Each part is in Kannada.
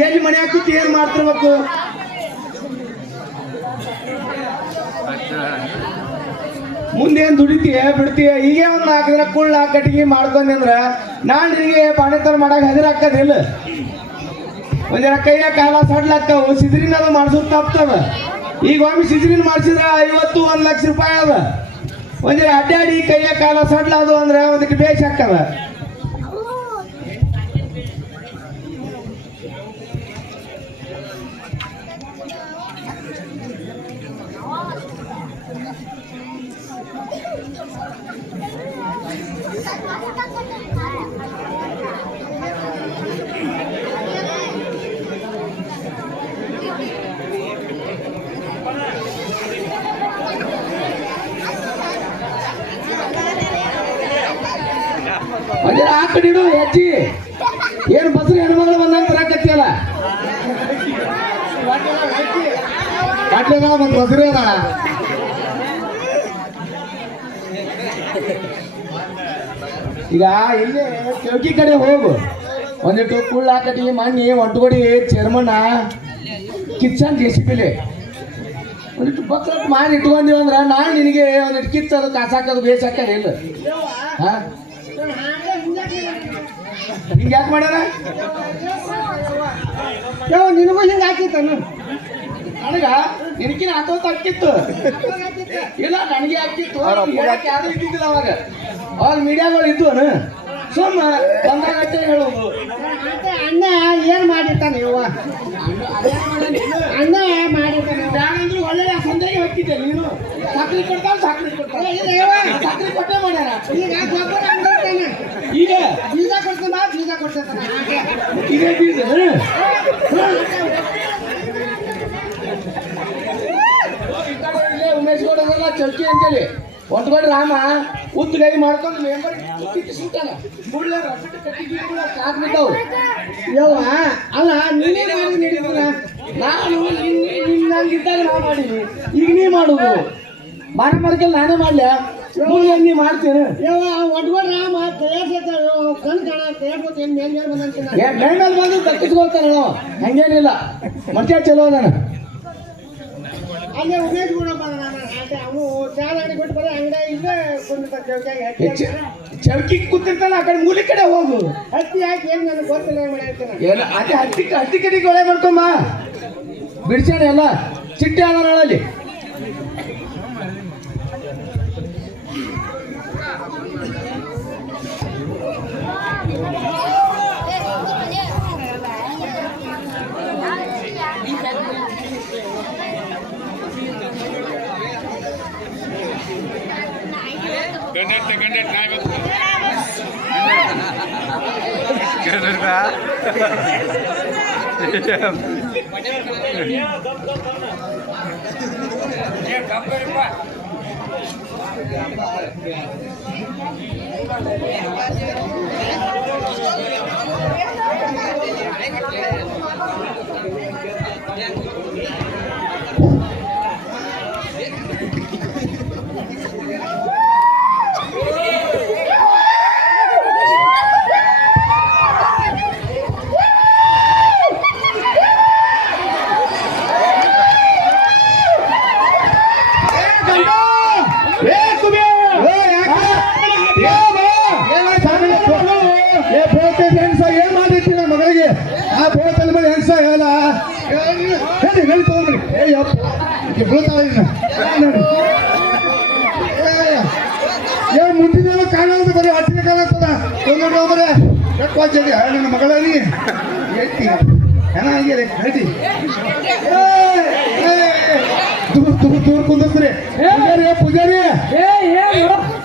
ಎಲ್ಲಿ ಮನೆ ಹಾಕಿತ್ತು ಏನ್ ಮಾಡ್ತಿರ್ಬೇಕು? ಮುಂದೇನ್ ದುಡಿತೀಯ, ಬಿಡ್ತೀಯ? ಹೀಗೆ ಒಂದ್ ನಾಲ್ಕು ದಿನ ಕುಳ್ಳ ಕಟ್ಟಿಗೆ ನಾನ್ ನಿನಗೆ ಪಾಣಿತರ ಮಾಡಕ್ ಹದಿರ ಹಾಕದಿಲ್ಲ ಒಂದಿನ ಕೈಯ ಕಾಲ ಸಡ್ಲಾಕ್ಕವು ಸಿದ್ರಿನ ಅದು ಮಾಡ್ಸೋದ್ ತಪ್ತದ ಈಗ ಒಮ್ಮೆ ಸಿದ್ರಿನ ಮಾಡ್ಸಿದ್ರ ಐವತ್ತು, ಒಂದ್ ಲಕ್ಷ ರೂಪಾಯಿ ಅದ. ಒಂದಿನ ಅಡ್ಡಾಡಿ ಕೈಯ ಕಾಲ ಸಡ್ಲಾದು ಅಂದ್ರೆ ಒಂದಕ್ಕೆ ಬೇಸ್ ಹಾಕದ ಅದೇ ಆ ಕಡೆ ಇಡು ಹೆಜ್ಜಿ ಏನು ಬಸ್ರಿ ಹೆಣ್ಮಗಳು ಬಂದಂಗ ತರಕತ್ತಿಯಲ್ಲ ಕಾಟ್ಲೇದ ಒಂದು ಬಸ್ರಿ ಅದ ಈಗ ಇಲ್ಲಿ ಚೌಕಿ ಕಡೆ ಹೋಗು. ಒಂದಿಟ್ಟು ಕುಳ್ಳ ಹಾಕಟಿ ಮಣ್ಣಿ ಒಟ್ಟುಗೊಡಿ ಚರ್ಮಣ್ಣ ಕಿಚ್ಚನ್ ಜೆಸಿಪಿಲಿ ಒಂದಿಟ್ಟು ಬಕ್ರಟ್ ಮಾಡಿ ಇಟ್ಕೊಂಡಿವ ಅಂದ್ರ ನಾನು ನಿನಗೆ ಒಂದಿಟ್ಟು ಕಿತ್ತದು ಬೇಸ್ ಬೇಸಾಕದ ಇಲ್ಲ. ಹಾ? ಹಿಂಗೆ ಮಾಡ್ಯಾರ? ನಿನಗೂ ಹಿಂಗೆ ಹಾಕಿತ್ತಾನು ನನಗ? ನಿನಕಿನ ಆತೋತ ಹಾಕಿತ್ತು ಇಲ್ಲ ನನಗೆ ಹಾಕಿತ್ತು ಹೇಳಕ್ ಯಾರು ಇದ್ದಿದ್ದಿಲ್ಲ ಅವಾಗ. ಅವಾಗ ಮೀಡಿಯಾಗಳು ಇದ್ವನು ಸುಮ್ಮ ಬಂದಾಗ ಹೇಳುವುದು. ಹೇಳೋದು ಅಣ್ಣ ಏನು ಮಾಡಿರ್ತಾನೆ ಇವ? ಅಣ್ಣ ಮಾಡಿರ್ತಾನೆ. ನಾನಂದ್ರು ಒಳ್ಳೆ ಸಂದೇಹ ಹಾಕಿದ್ದೆ ನೀನು? ಸಕ್ರಿ ಕೊಡ್ತಾವ ಸಕ್ರಿ ಕೊಡ್ತಾವ. ಸಕ್ರಿ ಕೊಟ್ಟೆ ಮಾಡ್ಯಾರ. ಈಗ ಗೊಬ್ಬರ ಅಂದಿರ್ತಾನೆ ಈಗ? ಬೀಜ ಕೊಡ್ತಾನ ಬೀಜ ಕೊಡ್ತಾನೆ. ಇದೇ ಬೀಜ ಈ ಕಡೆ ಇಲ್ಲೇ ಉಮೇಶ್ ಚೌಕಿ ಅಂತೇಳಿ. ಒಟ್ಕೊಂಡು ರಾಮ ಉದ್ದ ಗೈ ಮಾಡ್ಕೊಂಡು ಮೆಂಬರ್ ಸುತ್ತಾನ ಮುಳ್ಳ ಕೂಡ ಯವ್ವ ಅಲ್ಲ ನೀನೇ ಮಾಡಿ ನಡೀತದ ನಾನು ನಿನ್ನಂಗಿದ್ದಾಗ ಮಾಡೀನಿ. ಈಗ ನೀ ಮಾಡುದು. ಮಾರ ಮಾರ್ಕಲ್ಲಿ ನಾನೇ ಮಾಡ್ಲೆ? ನೀ ಮಾಡ್ತೀನಿ ಯವ್ವ ರಾಮ ಕಣ್ ಕಾಣ ಏನು ಮೇಲ್ ಮೇಲ್ ಬಂದಂತಿನ ಏ ಮೇಲೆ ಮೇಲೆ ಬಂದು ದಕ್ಕಿಸ್ಕೊಳ್ತಾನೆ ಹಂಗೇನಿಲ್ಲ. ಮತ್ತೆ ಚಲೋ ನಾನು ಅಲ್ಲೇ ಉಮೇಶ್ ಕೂಡ ನಾನು ಆಟೆ ಅವನು ಚಾಲ ಅಂಗಡಿ ಕೊಟ್ಟು ಬರೀ ಅಂಗಡಿ ಇಲ್ಲೇ ಕುಂದಿರ್ತಾನೆ ಚೌಕಿಯಾಗಿ ಹತ್ತಿ ಹೆಚ್ಚು ಚೌಕಿ ಕೂತಿರ್ತಾನ ಆ ಕಡೆ ಮೂಲಿ ಕಡೆ ಹೋಗು. ಹತ್ತಿ ಯಾಕೆ ಏನು ನನಗೆ ಗೊತ್ತಿಲ್ಲ ಎಲ್ಲ ಅದೇ ಹತ್ತಿ ಹತ್ತಿ ಕಡೆ ಒಳ್ಳೆ ಮಾಡ್ಕೊಂಬ ಬಿಡ್ಸ್ಯಾಣ ಎಲ್ಲ. ಚಿಟ್ಟೆ ಅದ ಏನ್ ಮಾಡಿರ್ತೀನಿ ಮಗಳಿಗೆ ಆ ಬೋತಲ್ ಮೇಲೆ ಹೆಂಗ್ಸ ಹೇಳ ಹೇಳಿ ಹೇಳಿ ತಗೊಂಡ್ರಿ ಏ ಯಪ್ಪ ಈಕೆ ಬೀಳ್ತಾಳೆ ಇನ್ನ. ಏ. ಏ, ಏ. ಮುಟ್ಟಿನ ಕಾಣೋದು ಬರೀ ಹತ್ತಿರ ಕಾಣತ್ತದ ತೊಗೊಂಡು ಹೋಗ್ರೆ ಕಟ್ವಾಚರಿ ನನ್ನ ಮಗಳ ನೀ ಹೆಣ ಆಗಿದೆ ನಡಿ ಏ, ಏ, ದೂರ ದೂರ ದೂರ ಕುಂದಿಸ್ರಿ ಪೂಜಾರಿ ಪೂಜಾರಿ.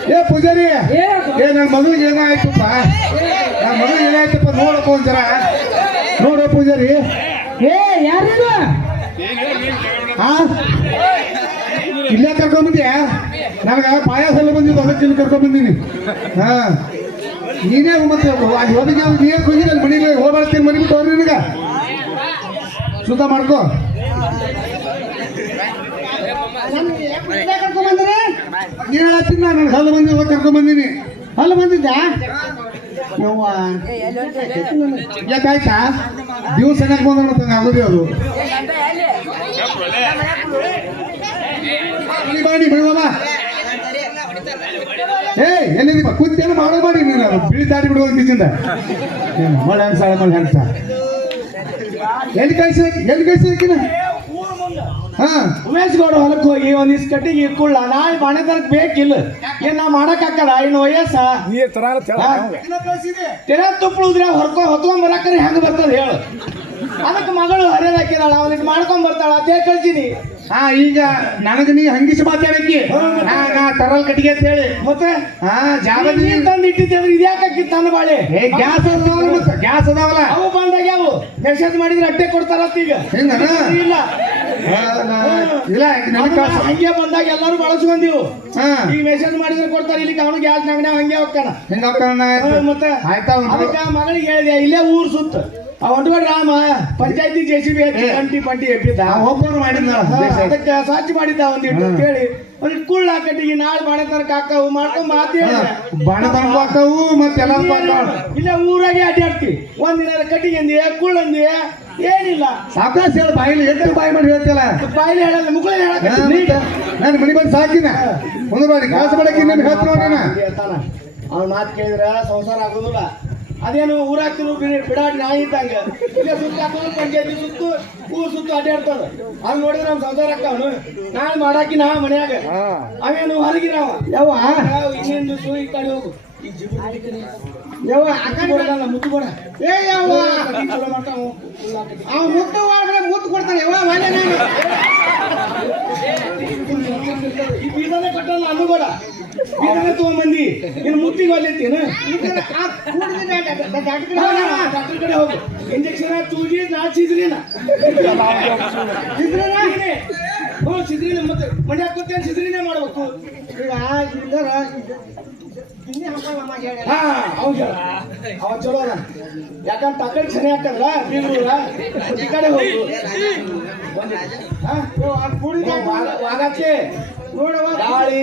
ಏ ಪೂಜಾರಿ? ಏ ನನ್ನ ಮಗಳಿಗೆ ಏನಾಯ್ತಪ್ಪ ನನ್ನ ಮಗಳಿಗೆ ಏನಾಯ್ತಪ್ಪ ನೋಡಪ್ಪ ಒಂಥರ. ನೋಡ ಪೂಜಾರಿ. ಏ ಯಾರು ಏನ್ ಹೇಳಿ ಹಾ ಇಲ್ಲೇ ಕರ್ಕೊಂಡ್ ಬಂದ್ಯಾ ನನಗ ಪಾಯಾಸ ಎಲ್ಲ ಬಂದಿದ್ದು ಅದಕ್ಕೆ ಇಲ್ಲಿ ಕರ್ಕೊಂಡ್ ಬಂದೀನಿ ಹಾ. ನೀನೇ ಮತ್ತೆ ಅಲ್ಲಿ ಹೋಗಿ ನೀರು ಹೋಗಿ ನನ್ನ ಮನೆಗೆ ಹೋಗ್ಬಾರ್ತೀನಿ ಶುದ್ಧ ಹೋಗ್ರಿ ನಿನಗ. ಸುತ್ತ ಮಾಡ್ಕೋ. ಕರ್ಕೊಂಡ್ ಬಂದ್ರಿ ನೀನ್ ಹೇಳತ್ತೀನಿ ನಾನು ಹಲ್ಲು ಅಲ್ಲಿ ಬಂದ ಆಗೋದೇ ಅದು. ಬನ್ನಿ ಬಾಡಿ ಏಯ್ ಬಾಬಾ ಏ ಎಲ್ಲಿದೀಪ ಕುತ್ತೇನು ಮಾಡೋ ಮಾಡಿ. ನೀನು ಬಿಳಿ ದಾಡಿ ಬಿಡುವ ಕಿಚಿಂದ ಮಳೆ ಅನ್ಸಾಳ ಮಳೆ ಅನ್ಸ ಎಲ್ಲಿ ಕಳಿಸಿ ಎಲ್ಲಿ ಕಳಿಸಿ ಹಾಕಿನ ಹಾ. ಉಮೇಶ್ ಗೌಡ ಹೊಲಕ್ಕೆ ಹೋಗಿ ಒಂದಿಷ್ಟು ಕಟ್ಟಿಗೆ ಇಟ್ಕೊಳ್ಳ ನಾಳೆ ಮನೆ ತನಕ ಬೇಕಿಲ್ಲ. ಏನ್ ನಾ ಮಾಡಕ್ ಹಾಕಲ್ಲ ಏನು ವಯಸ್ಸ ತೆರ ತುಪ್ಪಳು ಉದ್ರೆ ಹೊರ್ಕೊ ಹೊತ್ಕೊಂಡ್ ಬರಾಕರಿ ಹೆಂಗ್ ಬರ್ತದ ಹೇಳು. ಅದಕ್ಕೆ ಮಗಳು ಹರಿಯದ ಹಾಕಿದಾಳ ಅವನಿಗೆ ಮಾಡ್ಕೊಂಡ್ ಬರ್ತಾಳ ಅದೇ ಕಳ್ಸಿನಿ. ಹಾ ಈಗ ನನಗೆ ನೀ ಹಂಗಿಸಿ ಮಾತಾಡಕ್ಕಿ ಹಾ ನಾ ತರಲ್ ಕಟ್ಟಿಗೆ ಅಂತ ಹೇಳಿ. ಮತ್ತೆ? ಹಾ ಜಾಗ ನೀನ್ ತಂದು ಇಟ್ಟಿದ್ದೆ ಅಂದ್ರೆ ಇದ್ಯಾಕೆ ತನ್ನ ಬಾಳೆ? ಏ ಗ್ಯಾಸ್ ಅದಾವಲ್ಲ ಮತ್ತೆ ಗ್ಯಾಸ್ ಅದಾವಲ್ಲ. ಅವು ಬಂದಾಗ ಯಾವ ಮೆಸೇಜ್ ಮಾಡಿದ್ರೆ ಅಟ್ಟೆ ಕೊಡ್ತಾರತ್ತ ಈಗ. ಇಲ್ಲ. ಇಲ್ಲ ಹಂಗೆ ಬಂದಾಗ ಎಲ್ಲರೂ ಬಳಸ್ಕೊಂದಿವು ಈಗ ಮೆಸೇಜ್ ಮಾಡಿದ್ರೆ ಕೊಡ್ತಾರೆ ಇಲ್ಲಿ ಅವನು ಗ್ಯಾಸ್ ನಂಗನೆ ಹಂಗೆ ಹೋಗ್ತಾನ. ಹೆಂಗ ಮತ್ತೆ ಆಯ್ತಾ ಅದಕ್ಕೆ ಮಗಳಿಗೆ ಹೇಳಿದೆ ಇಲ್ಲೇ ಊರು ಸುತ್ತ. ಆ ಹೊಂಟ್ಬೇಡ ರಾಮ. ಪಂಚಾಯತಿ ಜೆ ಸಿ ಬಿ. ಪಂಟಿ ಪಂಟಿ ಎಬ್ಬಿದ್ದ. ಒಬ್ಬರು ಮಾಡಿದ್ದ ಅದಕ್ಕೆ ಸ್ವಚ್ಛ ಮಾಡಿದ್ದ ಒಂದಿಟ್ಟು ಹಾ. ಕೇಳಿ ಕುಳ್ಳ ಕಟ್ಟಿಗೆ ನಾಳೆ ಬಾಣೆ ತನಕ ಹಾಕವು ಮಾಡ್ಕೊಂಡ್ ಮಾತಿ ಬಾಣ ತನಕ ಹಾಕವು ಮತ್ತೆ ಎಲ್ಲ ಇಲ್ಲ ಊರಾಗೆ ಅಡ್ಡಾಡ್ತೀವಿ ಒಂದಿನ ಕಟ್ಟಿಗೆ ಅಂದಿಯ ಕುಳ್ಳ ಅಂದಿಯ ಏನಿಲ್ಲ. ಸಾಕಾಶ ಹೇಳ ಬಾಯಿಲಿ ಎಷ್ಟು ಬಾಯಿ ಮಾಡಿ ಹೇಳ್ತಿಲ್ಲ ಬಾಯಿಲಿ ಹೇಳಲ್ಲ ಮುಗುಳ ಹೇಳಕತ್ತೀನಿ ನಾನು ಮನೆ ಬಂದು ಸಾಕಿನ? ಒಂದು ಬಾರಿ ಕೆಲಸ ಮಾಡಕ್ಕೆ ಇನ್ನೊಂದು ಹೇಳ್ತೀನಿ ಅವ್ನ ಮಾತು ಕೇಳಿದ್ರೆ ಸಂಸಾರ ಆಗೋದಿಲ್ಲ. ಅದೇನು ಊರಾಗ್ತಿರು ಬಿಡಾಡಿ ನಾಯಿ ಇದ್ದಂಗ. ಇಲ್ಲೇ ಸುತ್ತ ಪಂಚಾಯತಿ ಸುತ್ತು ಊರ್ ಸುತ್ತು ಅಡ್ಡಾಡ್ತದ. ಅಲ್ಲಿ ನೋಡಿದ್ರೆ ನಮ್ ಸಂಸಾರ ಅಕ್ಕವನು ನಾನು ಮಾಡಾಕಿ ನಾ ಮನ್ಯಾಗ. ಅವೇನು ಹೊರಗಿನ ಯವ್ವ. ಇನ್ನೇನು ದಿವ್ಸ ಈ ಕಡೆ ಹೋಗು. ಮುತ್ತು ಕೊಡ ಏ ಯವ್ವ. ಅವ. ಮುತ್ತು ಮುತ್ತು ಕೊಡ್ತಾನೆ. ಯವ್ವ ಮನೆ ನಾನು ಈ ಬೀಜನೇ ಕಟ್ಟಲ್ಲ ಅನ್ನು ಕೂಡ ಬೀಜನೇ ತಗೊಂಬಂದಿ ಇನ್ನು ಮುತ್ತಿಗೆ ಇದನ್ನ ಕೂಡಿದ ಡಾಕ್ಟರ್ ಕಡೆ ಹೋಗು. ಇಂಜೆಕ್ಷನ್ ತೂಗಿ ನಾ ಚಿದ್ರಿನ ಹ್ಞೂ ಸಿದ್ರಿ ಮತ್ತೆ ಮಂಡ್ಯ ಹಾಕೋತೇನೆ ಚಿದ್ರಿನೇ ಮಾಡ್ಬೇಕು. ಈಗ ಹೇಳಿ. ಹಾ ಹೌದು. ಅವ ಚಲೋ ಅದ ಯಾಕಂತ ಆ ಕಡೆ ಚೆನ್ನಾಗಿ ಹಾಕದ್ರ ಬೀಗ್ರೂರ ಈ ಕಡೆ ಹೋಗು. ಹಾ ವಾಗಕ್ಕೆ ನೋಡವ್ವ ಗಾಳಿ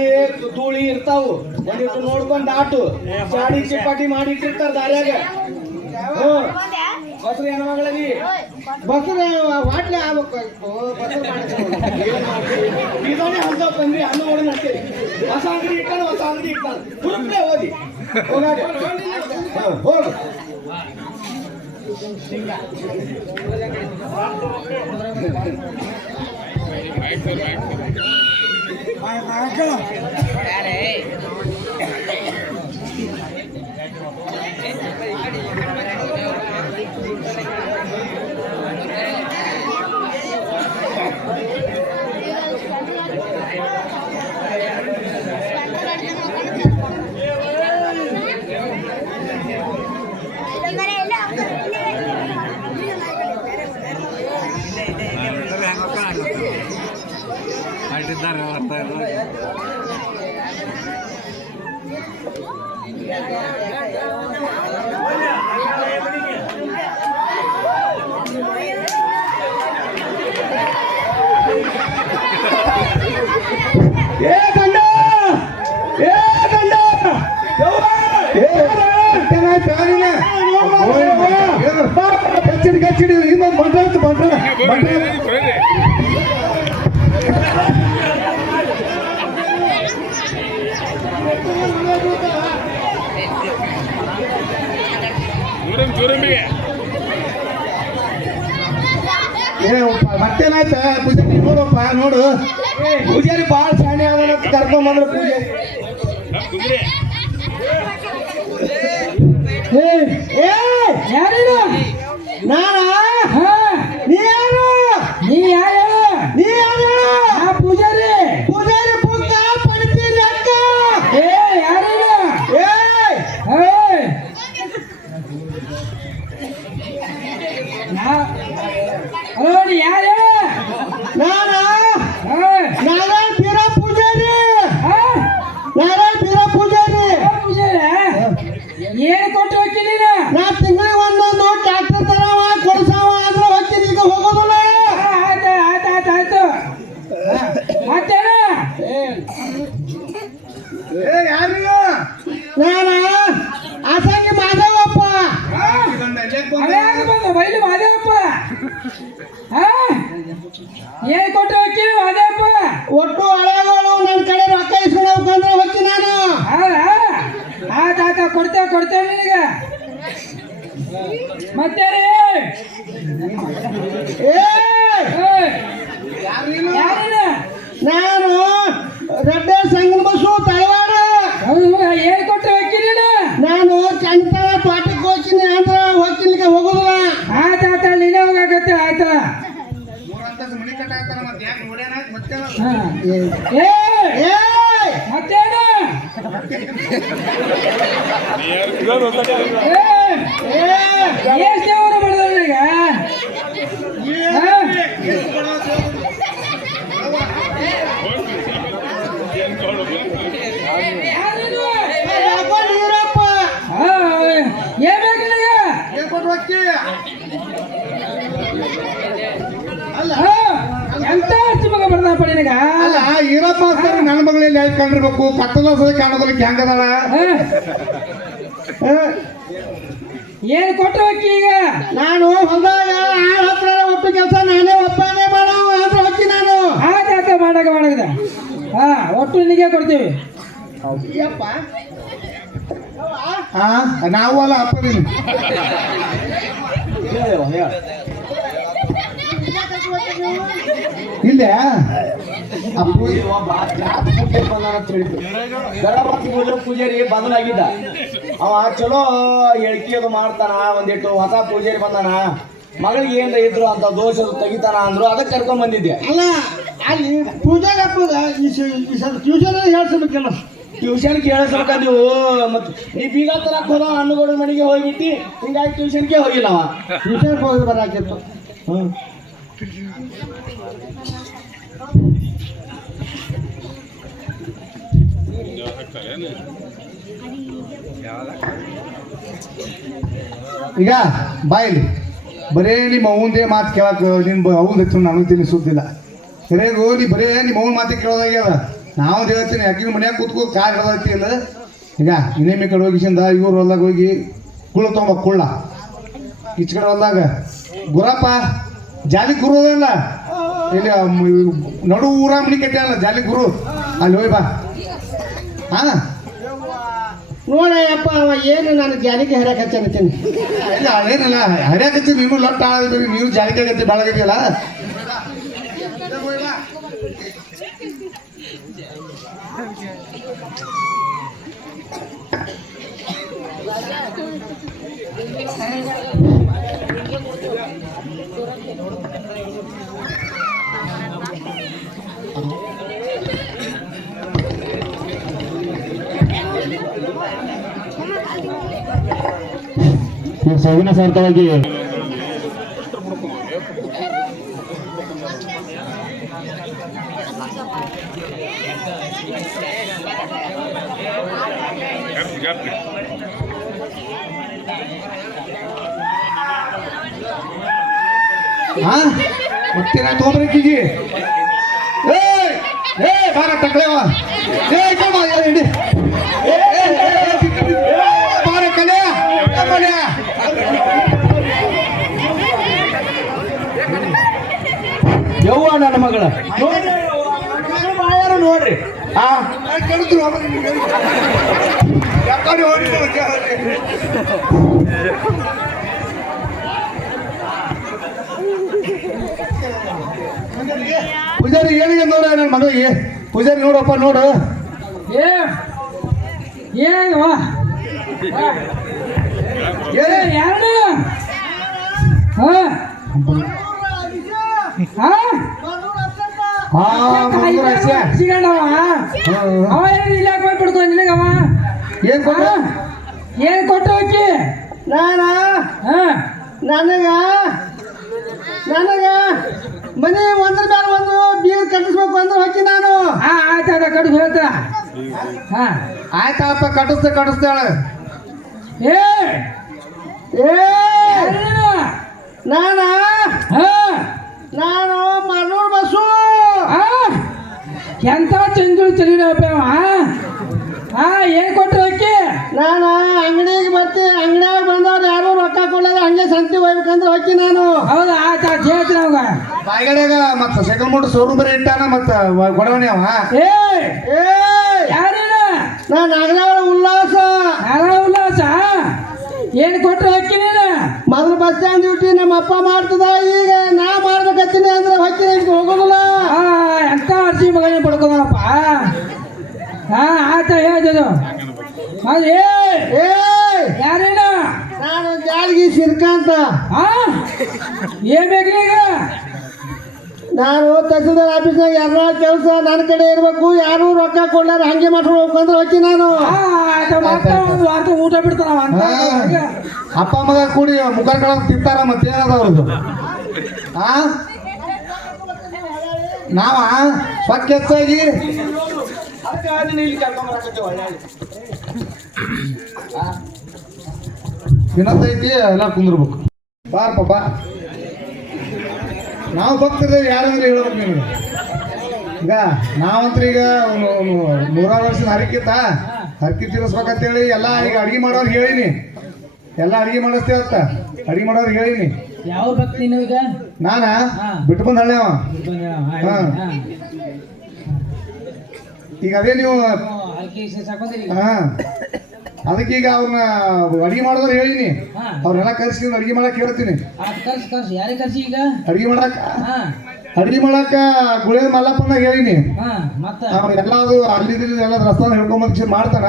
ಧೂಳಿ ಇರ್ತಾವು. ಒಂದಿಟ್ಟು ನೋಡ್ಕೊಂಡ್ ಆಟು. ಚಾಡಿ ಚಿಪಾಟಿ ಮಾಡಿ ಇಟ್ಟಿರ್ತಾರ ದಾರ್ಯಾಗ. ಹ್ಮ್ ಬಸ್ರು ಹೆಣ್ಣು ಮಗಳಲ್ಲಿ ಬಸ್ರ ವಾಟ್ಲೆ ಆಗ್ಬೇಕು. ಬಸ್ರ ಅಂತ ಬಂದ್ರಿ ಹಣ್ಣು ನೋಡಿ ನಡ್ತೇವೆ ಹೊಸ ಅಂಗಡಿ ಇಟ್ಟಾನ ಹೊಸ ಅಂಗಡಿ ಇಟ್ಟಾನ ಓದಿ ಹೋಗಾಕ ಹಾ, ಹೋಗು. ಏ ಗಂಡ ಏ ಗಂಡ ಏ ಏನಾಯ್ತು ನೀನು? ಏನು? ಬಾ, ಕಚ್ಚಿಡಿ ಕಚ್ಚಿಡಿ ಇನ್ನೊಂದು ಬಂಡ್ರ ಬಂಡ್ರ ಬಂಡ್ರ ಬರೋದೇ ದೂರಂ ದೂರಂಬಿಗೆ ಏ ಉಪ್ಪ, ಮತ್ತೇನಾಯ್ತ? ಪೂಜಾರಿ ನೋಡಪ್ಪ, ನೋಡು. ಪೂಜಾರಿ ಬಾಳ ಶಾಣೆ ಆದ ಕರ್ಕೊಂಡ್ ಬಂದ್ರು ಪೂಜಾರಿ ನಮ್ಮ ಕುದುರೆ ಏ, ಯಾರಿದು? ನಾನ ನೀ ಯಾರು ನೀ ಯಾರು ನೀ ಯಾರು ಆ ಪೂಜಾರಿ ಪೂಜಾರಿ ಪುಕ್ಕ ಪಡಿತೀರಿ ಅಕ್ಕ ಏ ಯಾರಿದು ಯಾರು ನಾನ ಅಸಂಗಿ ಮಾಧವಪ್ಪ ಅದ್ಯಾಕ ಬಂದ ಬೈಲಿ ಮಾದೇವಪ್ಪ ಹಾ ಏನ್ ಕೊಟ್ಟು ಹೋಗಿ ಮಾದೇವಪ್ಪ ಒಟ್ಟು ಹಳೆಗಳು ನನ್ನ ಕಡೆ ರೊಕ್ಕ ಇಸ್ಕೊಂಡು ಹೋಗ್ತೀನಿ ನಾನು ಹೌದಾ ಆತ ಆತ ಕೊಡ್ತೇವೆ ಕೊಡ್ತೇವೆ ನಿನಗ ಮತ್ತೆ ರೀ ಏ ಯಾರೀನ ನಾನು ರೆಡ್ಡ ಸಂಗನ ಬಸ್ಸು ತಳವಾಡ ಹೌದು ಏನ್ ಕೊಟ್ಟು ಹೋಗಿ ನೀನು ನಾನು ಚಂತ ತೋಟಕ್ಕೆ ಹೋಗ್ತೀನಿ ಅಂದ್ರೆ ಹೋಗ್ತಿನ್ಲಿಕ್ಕೆ ಹೋಗುದಿಲ್ಲ ಆತ ಆತ ನೀನೇ ಹೋಗಾಕತ್ತೆ ಆಯ್ತ ಮನಿ ಕಟ್ಟಾಕತ್ತಾರ ಮತ್ತೆ ಯಾಕೆ ನೋಡ್ಯಾನ ಮತ್ತೆ ಹಾ. ಏ ಏ ಮತ್ತೇನು ಏ ಏ ಎಷ್ಟ್ ದೇವರು ಬಡದವ್ರು ಈಗ ಹಾ? ಯಾರಿದು? ಯಾಕೋ ನೀರಪ್ಪ ಹಾ, ಏನ್ ಬೇಕು ನಿನಗೆ ಏನ್ ಕೊಟ್ಟು ಹೋಗ್ತಿ ಹಾ, ಎಂತ ಅಚ್ಚು ನಿನಗ. ಅಲ್ಲ ಈರಪ್ಪ ಸರ್ ನನ್ನ ಮಗಳಲ್ಲಿ ಯಾಕೆ ಕಂಡಿರ್ಬೇಕು. ಕತ್ತಲ ಸರಿ ಕಾಣೋದಕ್ಕೆ ಹೆಂಗದಾಳ ಹಾ? ಹಾ. ಏನ್ ಕೊಟ್ರು ಅಕ್ಕಿ ಈಗ? ನಾನು ಹೊಲದಾಗ ಆಳ್ ಹತ್ರ ಒಟ್ಟು ಕೆಲಸ ನಾನೇ ಒಬ್ಬನೇ ಮಾಡೋ ಅಂತ ಹೊಕ್ಕಿ ನಾನು. ಆತ ಮಾಡಾಕ ಮಾಡಿದ ಹಾ ಒಟ್ಟು ನಿನಗೆ ಕೊಡ್ತೀವಿ. ಹಾ ನಾವು ಅಲ್ಲ ಅಪ್ಪದೀನಿ ಇಲ್ಲೇ? ಪೂಜೆ ಪೂಜಾರಿ ಬದಲಾಗಿದ್ದ ಅವ ಚಲೋ ಎಳ್ಕಿ ಅದು ಮಾಡ್ತಾನ ಒಂದಿಟ್ಟು ಹೊಸ ಪೂಜಾರಿ ಬಂದಾನ. ಮಗಳಿಗೆ ಏನ್ ಇದ್ರು ಅಂತ ದೋಷ ತೆಗಿತಾನ ಅಂದ್ರು ಅದಕ್ಕೆ ಕರ್ಕೊಂಡ್ ಬಂದಿದ್ದೆ. ಅಲ್ಲ ಅಲ್ಲಿ ಪೂಜೆ ಹಬ್ಬದ ಈ ಟ್ಯೂಷನ್ ಹೇಳ್ಸಬೇಕಲ್ಲ. ಟ್ಯೂಷನ್ ಕೇಳಿಸ್ಬೇಕ ನೀವು ಮತ್ತೆ ನೀ ಬೀಗ ತರಕ್ ಹೋದ ಹಣ್ಣುಗಳ ಮನೆಗೆ ಹೋಗ್ಬಿಟ್ಟು ಹಿಂಗಾಗಿ ಟ್ಯೂಷನ್ಗೆ ಹೋಗಿಲ್ಲ ಅವ ಟ್ಯೂಷನ್ ಹೋಗಿ ಬರಾಕಿತ್ತು ಹ್ಮ್. ಈಗ, ಬಾಯಲ್ಲಿ. ಬರೇ ನಿಮ್ಮ ಅವಂದೇ ಮಾತು ಕೇಳಕ್, ನಿನ್ ಅವನ್ ಹಚ್ಚು ನನಗೆ ತಿಳಿಸುದಿಲ್ಲ. ಸರಿಯಾಗಿ ನೀ ಬರೇ ನಿಮ್ಮ ಅವನ ಮಾತೆ ಕೇಳೋದಾಗ್ಯದ ನಾವು ಹೇಳ್ತೀನಿ ಯಾಕಿನ ಮನ್ಯಾಗ ಕೂತ್ಕೋ ಕಾರ್ ಹಿಡ್ದೈತಿ ಇಲ್ಲ ಈಗ ಇನ್ನೇಮಿ ಕಡೆ ಹೋಗಿಸಿಂದ ಇವ್ರ ಹೊಲ್ದಾಗ ಹೋಗಿ ಕುಳ್ಳ ತೊಗೊಂಬ ಕುಳ್ಳ. ಈಚ ಕಡೆ ಹೊಲ್ದಾಗ, ಗುರಪ್ಪ, ಜಾಲಿ ಗುರು ಅಲ್ಲ. ಇಲ್ಲಿ ನಡು ಊರ ಮನಿ ಅಲ್ಲ ಜಾಲಿ ಗುರು. ಅಲ್ಲಿ ಹೋಯ್ ಬಾ. ಹಾ ನೋಡಯ್ಯಪ್ಪ, ಅವ ಏನು ನಾನು ಜಾಲಿಗೆ ಹಚ್ಚನ್ತೀನಿ ಇಲ್ಲ, ಅದೇನಲ್ಲ ಹರಿಯಾಕತ್ತಿ ನೀನು ಲೊಟ್ಟ ಆಳಿದ್ರಿ ನೀವು ಆಗತ್ತೆ ಬೆಳಗಿದೆಯಲ್ಲ ಸಾವಿನ ಸಾರ್ಥವಾಗಿ ಗಪ್ ಗಪ್ ಹಾ ಮತ್ತೆ ನಾ ತೊಗೊಂಡ್ರಕ್ಕಿಗಿ ಏ ಏ ಬಾರ ಟಕ್ಳೆವ ಏ ಕಮ್ಮ ಹಿಡಿ ಏ, ಏ, ಏ, ಏ, ಏ, ಬಾರ ಕಲೆ ಕಮ್ಮಲೆ ಯವ್ವ ನನ್ನ ಮಗಳ. ಬಾಯಾರ ನೋಡ್ರಿ. ಪೂಜಾರಿ ಏನಿಗೆ ನೋಡ ನನ್ನ ಮಗಳಿಗೆ? ಪೂಜಾರಿ ನೋಡಪ್ಪ ನೋಡು. ಏ ಏನವ ಏ ಯಾರು ಹಾ ಸಿಗಣ್ಣವ ಹಾ, ಅವ ಏನು ಇಲ್ಲ ನಿನಗವ ಏನ್ ಕೊಟ್ಟ ಹಾ? ಏನ್ ಕೊಟ್ಟು ಹೋಗಿ ನಾನ? ಹಾ. ನನಗ? ನನಗ? ಮನೆ ಒಂದ್ರ ಮೇಲೆ ಒಂದು ಬೀರ್ ಕಟ್ಟಿಸ್ಬೇಕು ಅಂದ್ರೆ ಹೋಗಿ ನಾನು. ಹಾ ಆಯ್ತು ಅದ ಹೇಳ್ತ ಹಾ. ಆಯ್ತಪ್ಪ ಕಟ್ಟಿಸ್ತೆ ಕಟ್ಟಿಸ್ತಾಳ ಏ! ಏ! ನೀನು? ನಾನ? ಹಾ. ನಾನು? ಮನೂರ್ ಬಸ್ಸು? ಎಂತ ಚಂದು ಚಲಿನಪ್ಪ ಹಾ ಏನ್ ಕೊಟ್ರಿ ಅಕ್ಕಿ? ನಾನು ಅಂಗಡಿಗೆ ಬರ್ತಿ ಅಂಗಡಿಯಾಗ ಬಂದವ್ರು ಯಾರು ರೊಕ್ಕ ಕೊಡಲ್ಲ ಹಂಗೆ ಸಂತಿ ಹೋಗ್ಬೇಕಂದ್ರೆ ಹೋಗಿ ನಾನು. ಹೌದಾ? ಆಯ್ತು ಆಯ್ತು ಹೇಳ್ತೀನಿ ಅವಾಗ. ಬಾಯಿಗಡೆಗ ಮತ್ತ ಸೈಕಲ್ ಮೋಟರ್ ಶೋರೂಮ್ ಬರೀ ಇಟ್ಟಾನ ಮತ್ತ ಗೊಡವಣಿ ಅವ? ಏ! ಏ ಯಾರೇನ? ನಾನು ನಾಗರಾಳ ಉಲ್ಲಾಸ. ಯಾರ ಉಲ್ಲಾಸ? ಏನ್ ಕೊಟ್ರಿ ಅಕ್ಕಿ ನೀನು? ಮೊದಲು ಬಸ್ ಸ್ಟ್ಯಾಂಡ್ ಡ್ಯೂಟಿ ನಮ್ಮ ಅಪ್ಪ ಮಾಡ್ತದ. ಈಗ ನಾ ಮಾಡ್ಬೇಕತ್ತೀನಿ ಅಂದ್ರೆ ಹೊಕ್ಕಿ ಹಾ ಆಯ್ತಾ ಹೇಳ್ತದು ಅದು ಯಾರೇನ? ನಾನು ಜಾರ್ಗಿ ಸಿರ್ಕಾಂತ ಹಾ ಏನ್ ಬೇಕ್ರಿ ಈಗ? ನಾನು ತಹಸೀಲ್ದಾರ್ ಆಫೀಸ್ನಾಗ ಎಲ್ಲ ಕೆಲಸ ನನ್ನ ಕಡೆ ಇರಬೇಕು ಯಾರು ರೊಕ್ಕ ಕೊಡ್ಲಾರ ಹಂಗೆ ಮಾಡ್ಕೊಂಡು ಅಂದ್ರೆ ಹೋಗಿ ನಾನು. ಒಂದು ವಾರ ಊಟ ಬಿಡ್ತಾನ ಅಂತ. ಅಪ್ಪ ಮಗ ಕೂಡಿ ಮುಖಗಳ ತಿಂತಾರ ಮತ್ತೆ ಏನದ ಅವ್ರದ್ದು ಆ? ನಾವ ಸ್ವಚ್ಛ ಹೆಚ್ಚಾಗಿ ಐತಿ, ಎಲ್ಲ ಕುಂದಿರ್ಬೇಕು. ಬಾರ್ ಪಾಪ ನಾವು ಭಕ್ತರಿದ್ದೇವೆ, ಯಾರಂದ್ರೆ ಹೇಳ್ಬೇಕು ನೀವು ಈಗ ನಾವಂತ್ರ ಈಗ ನೂರಾರು ವರ್ಷದ ಹರಕಿತ್ತ ಹರಕಿ ತೀರಿಸ್ಬೇಕಂತೇಳಿ ಎಲ್ಲ ಈಗ ಅಡಿಗೆ ಮಾಡೋರು ಹೇಳಿನಿ. ಎಲ್ಲ ಅಡಿಗೆ ಮಾಡಿಸ್ತೇವತ್ತ ಅಡಿಗೆ ಮಾಡೋರು ಹೇಳಿನಿ. ಯಾವ ಭಕ್ತಿ ನೀನು ಈಗ? ನಾನ. ಬಿಟ್ಟು ಬಂದ ಹಳ್ಳಿ ಈಗ ಅದೇ ನೀವು ಹಾ. ಅದಕ್ಕೆ ಈಗ ಅವ್ರನ್ನ ಅಡಿಗೆ ಮಾಡೋದ್ರ ಹೇಳಿನಿ. ಅವ್ರನ್ನೆಲ್ಲ ಕರ್ಸಿ ಅಡಿಗೆ ಮಾಡಕ್ ಹೇಳ್ತೀನಿ. ಕರ್ಸಿ ಕರ್ಸಿ. ಯಾರಿಗೆ ಕರ್ಸಿ ಈಗ? ಅಡಿಗೆ ಮಾಡಕ್ ಅಡಿಗೆ ಮಾಡಾಕ ಗುಳೇದ ಮಲ್ಲಪ್ಪನ ಹೇಳಿನಿ ಹಾ ಅದು ಅಲ್ಲಿ ಎಲ್ಲ ರಸ್ತಾನ ಹಿಡ್ಕೊಂಬಂದ್ ಮಾಡ್ತಾನ.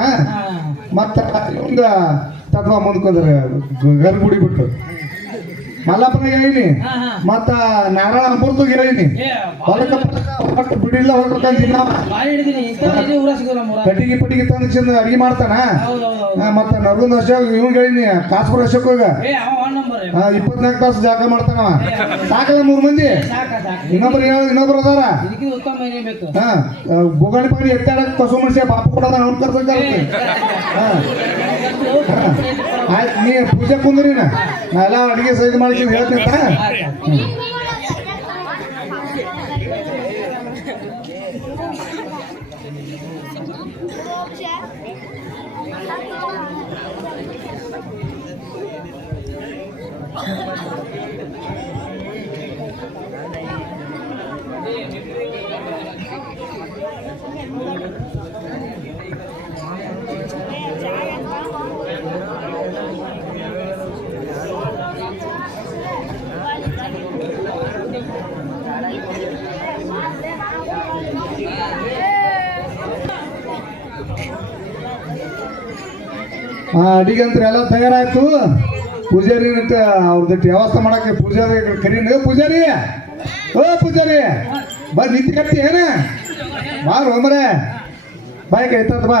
ಮತ್ತೆ ಇವಂಗ ತತ್ವ ಮುಂದ್ಕೊಂಡ್ರ ಗರ್ಗುಡಿ ಬಿಟ್ಟು. ಮಲ್ಲಪ್ಪನ ಹೇಳಿನಿ ಹಾ ಹಾ. ಮತ್ತ ನಾರಾಯಣ ಅಮೃತ ಗಿರೈನಿ ಏ ಹೊಲಕ್ಕ ಬಿಡಿಲ್ಲ ಕಟ್ಟಿಗೆ ಪಟ್ಟಿಗೆ ತಂದು ಚಂದ ಅಡಿಗೆ ಮಾಡ್ತಾನ. ಮತ್ತ ನರ್ಗುಂದ ಅಶೋಕ್ ಇವ್ನ್ ಹೇಳಿನಿ ಕಾಸ್ಪುರ ಅಶೋಕ್ ಇಪ್ಪತ್ನಾಲ್ಕು ತಾಸು ಜಾಗ ಮಾಡ್ತಾನವ ಸಾಕಲ್ಲ ಮೂರ್ ಮಂದಿ? ಇನ್ನೊಬ್ರು ಇನ್ನೊಬ್ರು ಅದಾರ? ಏನೇ ಬೊಗಾಣಿ ಪಾಣಿ ಎತ್ತಾಡಕ್ ಕಸು ಮನುಷ್ಯ ಬಾಪ ಕೊಡೋದ ಅವ್ನ ಆಯ್ತು ನೀ ಪೂಜೆ ಕುಂದ್ರಿ ನಾ ಎಲ್ಲ ಅಡಿಗೆ ಸೈಜ್ ಮಾಡಿ ಹೇಳ್ತೀನಿ ಅಂತ. ಹ್ಮ್. ಆ, ಅಡಿಗೆ ಅಂತ ಎಲ್ಲ ತಯಾರಾಯ್ತು. ಪೂಜಾರಿ ಅವ್ರದ್ದು ವ್ಯವಸ್ಥೆ ಮಾಡಕ್ಕೆ ಪೂಜಾರಿ ಕರೀನ ಪೂಜಾರಿ! ಓ ಪೂಜಾರಿ! ಬಾ ನಿಂತು ಕಟ್ಟಿ ಏನ? ಬಾ ರೋಮರೆ ಬಾಯ್ ಕೈತದ ಬಾ.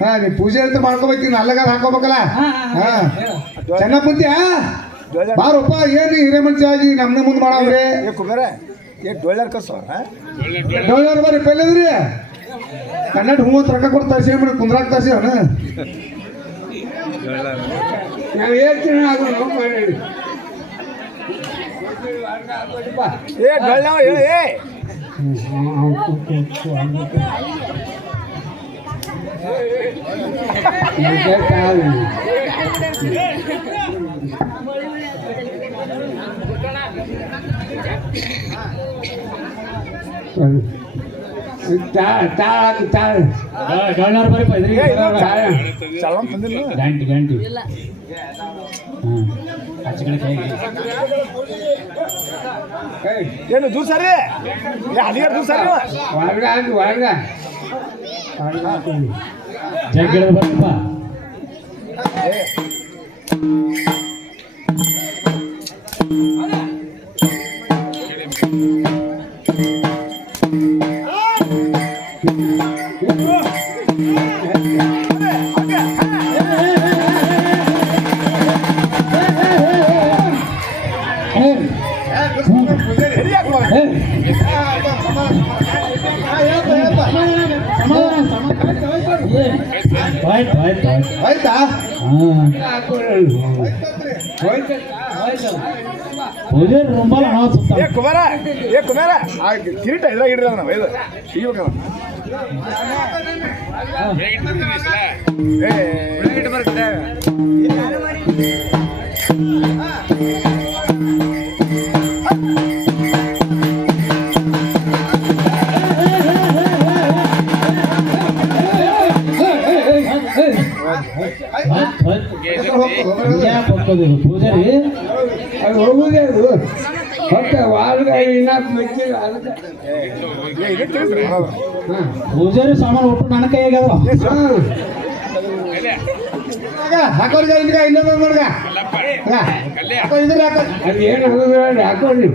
ಹಾ ನೀ ಪೂಜೆ ಅಂತ ಮಾಡ್ಕೋಬೇಕು ನೀನು ಅಲ್ಲಗಾರ ಹಾಕೋಬೇಕಲ್ಲ? ಹಾ ಚೆನ್ನಾಗ್ ಕುಂತ್ಯಾ ಬಾರಪ್ಪ ಏನು ಹಿರೇ ಮನುಷ್ಯ ಆಗಿ ನಮ್ಮನೆ ಮುಂದೆ ಮಾಡವ್ರಿ? ಏ ಕಸ ಏ ಡೊಳ್ಳರ್ ಕರ್ಸೋ ಡೊಳ್ಳರ್ ಬರ್ರಿ ಪೆಲ್ಲದ್ರಿ? ಕನ್ನಡ ಮೂವತ್ತು ರೊಕ್ಕ ಕೊಟ್ಟು ತರ್ಸಿ ಮಾಡಿ ಕುಂದ್ರಾಕ್ ತರ್ಸಿ ಅವನು? ನಾವು ಹೇಳ್ತೀನಿ ಅದು ನಾವು ಮಾಡಿ. ಏ ಹೇಳಿ ಗಂಟೆ ಗಂಟೆ ಏನು ದೂರ ಸರಿ? ಅಲ್ಲಿಗೆ ದೂರ ಸರಿ? ಜಗ್ಗಡ ಬರಪ್ಪ ಆಯ್ತಾ ಪೂಜೆ ಹಾ ಸುತ್ತ. ಏ ಕುಮಾರ ಏ ಕುಮಾರ ಆ ಕಿರೀಟ ಇಡ್ರಿ ನಾವು ಇದು. ಏ. ಪೂಜಾರಿ ಅದು ಹೋಗುದೇ ಅದು ಮತ್ತೆ ಪೂಜಾರಿ ಸಾಮಾನು ಒಟ್ಟು ನನ್ನ ಕೈಯಾಗವ ಹಾಕೋರ್ಗ ಇದ್ರ ಹಾಕೋ. ಅದು ಏನು ಆಗೋದಿಲ್ಲ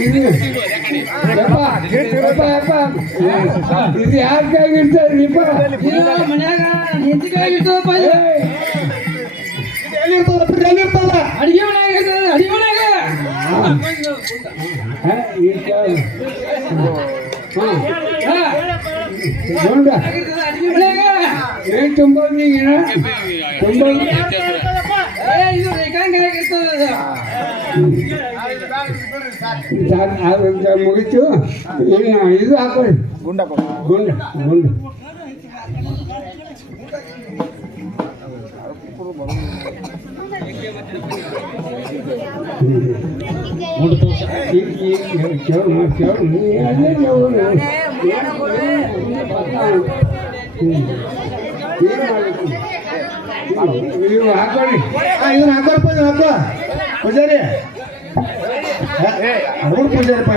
ಇದು ಇದು ಅದೇ ಕಡೆ ಯಪ್ಪ, ಯಪ್ಪ, ಯಪ್ಪ. ಇದು ಯಾರ ಕೈಗಿರ್ತದ್ರಿಪ್ಪ ಮನ್ಯಾಗ ಹೆಂಡತಿ ಕೈಯಾಗಿರ್ತದಪ್ಪ ಇದು. ಎಲ್ಲಿರ್ತದ ಎಲ್ಲಿರ್ತದ ಅಡಿಗೆ ಮನ್ಯಾಗ ಇರ್ತದ, ಅಡಿಗೆ ಮನ್ಯಾಗ ಹ, ಈ ಕೆಳಗೆ. ಹಾ, ಗುಂಡ ಇರ್ತದ, ಅಡಿಗೆ ಮನ್ಯಾಗ ಏನ್ ತುಂಬೋದು ನೀಗ ತುಂಬೋದು ಏ ಇದು ರೇಖಾಂಗ ಆಗಿರ್ತದ ಅದು. ಸಾಕ್- ಅದು ಮುಗೀತು ಇನ್ನು ಇದು ಹಾಕೊಳ್ಳಿ ಗುಂಡ ಗುಂಡ ಗುಂಡ ಈಗ- ಈಗ ಕೇಳು, ಮಾಡು, ಕೇಳು. ನೀ ಅಲ್ಲೇ ಹಾಕೋರಪ್ಪ ಇದನ್ನ ಹಾಕೋ ಪೂಜಾರಿ ಅವ್ರ ಪೂಜಾರಿಪ್ಪ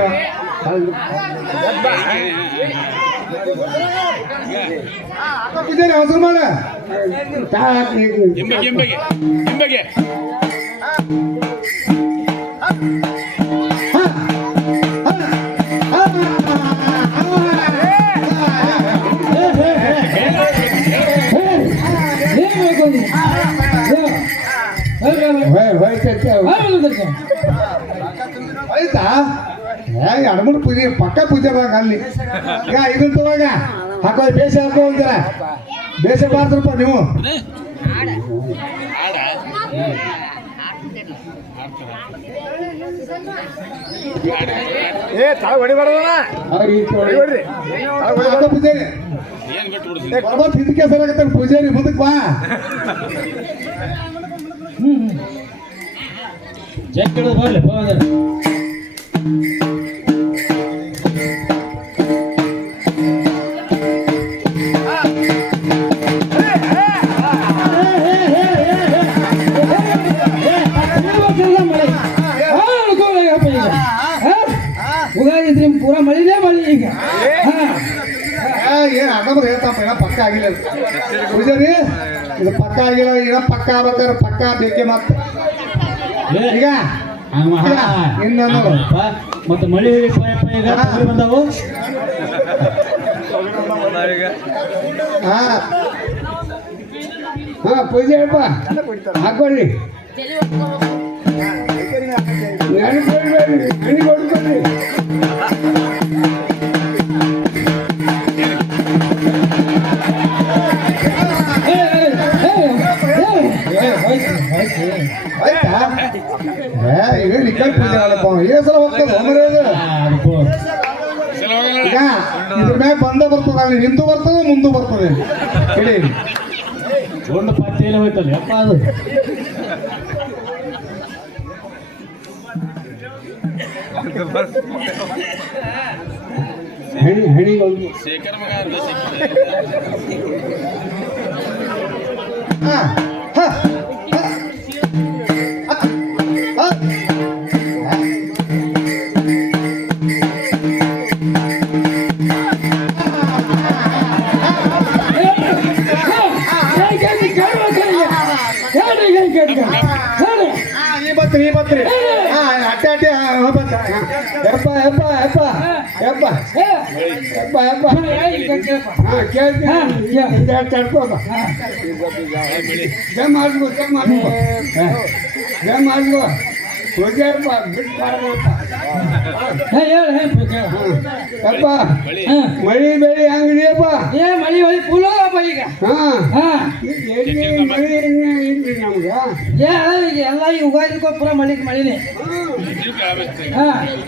ಪೂಜಾರಿ ಎಂಬಗೆ ಆಯ್ತಾ? ಏ ಅಡಮುಡ್ ಪೂಜೆ ಪಕ್ಕ ಪೂಜೆ ಬಾಗ ಅಲ್ಲಿ. ಈಗ ಇದನ್ನ ತಗೋಗ. ಹಾಕೋ ಬೇಷ ಹಾಕೋ ಅಂತೀರ. ಬೇಸ ಬಾರ್ದ್ರಪ್ಪ ನೀವು. ಏ ತಾವು ಕಡೆ ಹಾಕೋ ಪೂಜಾರಿ ಬರ್ಬತ್ ಇದಕ್ಕೆ ಸರಾಗತ್ತೆ ಪೂಜಾರಿ ಮುಂದಕ್ಕೆ ಬಾ. ಜಗ್ ಹಿಡಿದು ಬರ್ಲಿ ಹೋದ್ರೆ ಉಗಾದಿ ಇದ್ರೆ ಪೂರಾ ಮಳಿನೇ ಮಳಿ ಈಗ ಹಾ. ಏ, ಏನ್ ಅಡಮ್ರ ಹೇಳ್ತಪ್ಪ ಏನೋ ಪಕ್ಕ ಆಗಿಲ್ಲ ಇದು. ಪೂಜಾರಿ ಇದು ಪಕ್ಕ ಆಗಿಲ್ಲ ಏನೋ ಪಕ್ಕ ಆಗ್ಬೇಕಾದ್ರೆ ಪಕ್ಕ ಬೇಕೇ ಮಾತು ಈಗ? ಇನ್ನೊಂದು ಮತ್ತೆ ಮಳಿ ಪಯಪ ಈಗ ಬಂದವು? ಹಾ. ಹಾ ಪೂಜೆ ಅಪ್ಪ. ಹಾಕೊಳ್ಳಿ. ನನಗೆ ಕೊಡ್ಬೇಡಿ ನನಗೆ ಏ ಈಗ ನಿಕ್ಕಲ್ ಪೂಜೆ ಮಾಡಪ್ಪ ಏ ಸಲ ಹೋಗ್ತದೆ ಒಮ್ಮರೆ ಇದು. ಸಲ ಹೋಗಲ್ಲ ಈಗ ಇದ್ರ ಮ್ಯಾಗ ಬಂದ ಬರ್ತದ ಹಿಂದೂ ಬರ್ತದೆ ಮುಂದೂ ಬರ್ತದೆ. ಹೇಳಿ. ಒಂದು ಪತ್ತೇಲಿ ಹೋಯ್ತಲ್ಲ ಯಪ್ಪ ಅದು. ಹಣಿ ಶೇಖರ್ ಮಗ ಹಾ ಹಾ. ಯಪ್ಪ ಯಪ್ಪ ಯಪ್ಪ ಯಪ್ಪ ಏ, ಯಪ್ಪ ಯಪ್ಪ ಏ, ಈಗ ಕೇಳಪ್ಪ. ಹಾ ಕೇಳ್ತೀನಿ ಹಾ, ಕೇಳು. ಹಿಂದೆ ತಡ್ಕೋಬ ಜಮ ಮಾಡ್ಕೋ ಜಮ ಮಾಡ್ಕೋ ಜಮ ಮಾಡ್ಕೋ ಹೋಗ್ಯಾರಪ್ಪ ಬಿಟ್ಟು ಬಾರಪ್ಪ ಏ, ಹೇಳು, ಹೇಳು, ಕೇಳು. ಯಪ್ಪ ಹಾ. ಮಳಿ ಬೆಳಿ ಹೆಂಗಿದೆಯಪ್ಪ ಏ ಮಳಿ ಹೊಳಿ ಫುಲ್ ಅಪ್ಪ ಈಗ ಹಾ ಹಾ ಎಲ್ಲಿ ಮಳಿ ಇಲ್ರಿ ನಮ್ಗ ಏ ಅಲ್ಲ ಈಗ ಎಲ್ಲ ಈ ಉಗಾದಿಗೂ ಪೂರ ಮಳಿ ಮಳಿನೇ ಹಾ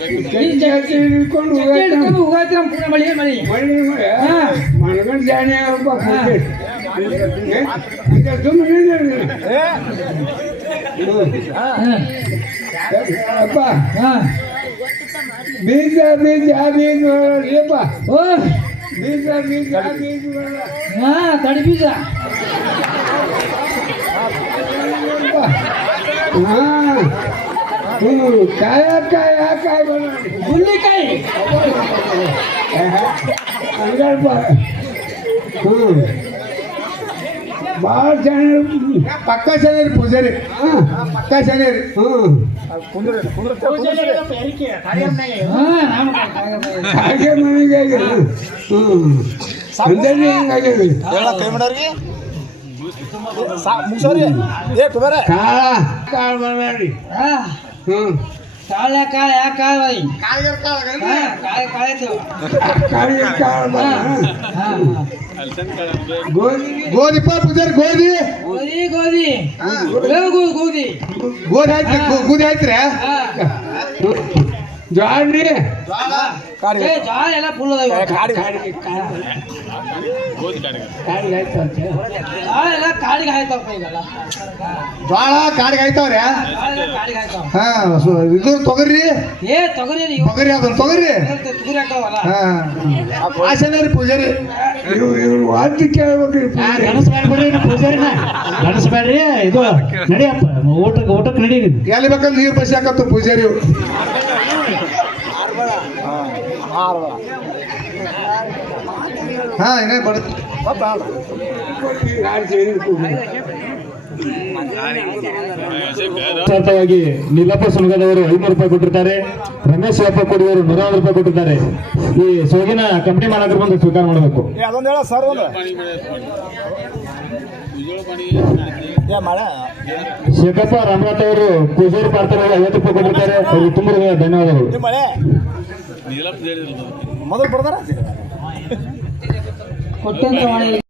ಈ ಚಟ್ನಿ ಹಚ್ಚಿ ಹಿಡ್ಕೊಂಡು ಚಟ್ನಿ ಹಿಡ್ಕೊಂಡು ಉಗಾದಿ ನಮ್ಮ ಪೂರ ಮಳಿ ಮಳಿ ಮಳಿ ಹಾ. ಮನಗಂಡ ಜಾಣೆ ಅಪ್ಪ ಹಾ. ಸುಮ್ಮನೆ ಹಾ ಅಪ್ಪ ಹಾ ಬೀಜ ಬೀಜ ಬೀಜ ಅಪ್ಪ ಓ ಬೀಜ ಬೀಜ ಬೀಜ ಹಾ ತಡಿ ಬೀಜ ಹಾ ಹ್ಞೂ ಕಾಯ ಕಾಯ ಕಾಯ ಹುಲ್ಲಿಕಾಯಿ ಹಂಗಪ್ಪ ಹ್ಞೂ ಭಾಳ ಚೆನ್ನಾಗಿ ಪಕ್ಕ ಚೆನ್ನಾಗಿ ಪೂಜಾರಿ ಹಾಂ ಪಕ್ಕ ಚೆನ್ನಾಗಿ ಹ್ಞೂ. ಹಾಗೆ ಮನೆಗೆ ಹ್ಞೂ ಅಂದಲ್ಲಿ ಹಿಂಗಾಗಿದೆ ಕಾಳ. ಕಾಳ ಬರಬೇಡಿ ಹಾ. ಹ್ಞೂ ಕಾಳೆ ಕಾಳೆ ಯಾಕೆ ಕಾಳ ಬೈ ಕಾಳೆ ಕಾಲ ಕಾಳಿಗೆ ಕಾಳ ಬರ ಹಾ ಗೋಧಿ ಗೋದಿ ಪೂಜಾರಿ ಗೋಧಿ. ಗೋಧಿ ಗೋಧಿ. ಗೋಧಿ ಗೋಧಿ. ಗೋಧಿ. ಆಯ್ತು ಗೋಧಿ ಆಯ್ತ್ರಿ? ಎಲ್ಲ ಫುಲ್ ಅದಾವ ಕಾಡಿಗೆ ಕಾಳಿಗೆ ಆಯ್ತು ಅಂತ ಜೋಳ ಎಲ್ಲ ಕಾಳಿಗೆ ಆಯ್ತಪ್ಪ ಈಗೆಲ್ಲ. ಜ್ವಾಳ ಕಾಡಿಗೆ ಆಯ್ತಾವ್ರಿ? ಕಾಳಿಗೆ ಹಾ ಇದು ತೊಗರಿ ಏ ತೊಗರಿ ತೊಗರಿ ಅದನ್ನ ತೊಗರಿ ಹಾಂ. ಹಾಕವಲ್ಲ ಪೂಜಾರಿ. ಇವ್ರು ಇವ್ರು ವಾದ್ಯ ಕೇಳ್ಬೇಕ್ರಿ ಪೂಜಾರಿ. ಗಣಸ್ಬೇಡ್ರಿ ಪೂಜಾರಿನ. ಗಣಸ್ಬೇಡ್ರಿ ಇದು ನಡಿಯಪ್ಪ ಊಟಕ್ಕೆ ಊಟಕ್ಕೆ ನಡಿ ಎಲ್ಲಿ ಬೇಕಂದ್ರೆ ನೀರು ಬಸ್ ಹಾಕತ್ತು ಪೂಜಾರಿ. ಹಾ ಏನೇ ಬರುತ್ತೆ ನೀಲಪ್ಪ ಸುಲಗದವರು ಐನೂರು ರೂಪಾಯಿ ಕೊಟ್ಟಿರ್ತಾರೆ. ರಮೇಶ್ ಶಿವಪ್ಪ ಕೊಡಿಯವರು ನೂರಾರು ರೂಪಾಯಿ ಕೊಟ್ಟಿದ್ದಾರೆ ಈ ಸೋಗಿನ ಕಂಪನಿ ಮಾಡೋದ್ರ ಬಂದು ಸ್ವೀಕಾರ ಮಾಡಬೇಕು. ಶೇಖಪ್ಪ ರಾಮನಾಥ್ ಅವರು ಪೂಜಾರಿ ಪಾರ್ಥರು ಐವತ್ತು ರೂಪಾಯಿ ಕೊಟ್ಟಿರ್ತಾರೆ. ಅವ್ರಿಗೆ ತುಂಬ ಧನ್ಯವಾದಗಳು. ಮೊದಲು ಬರ್ದಾರ ಕೊಟ್ಟಂತ ಮಾಡಿ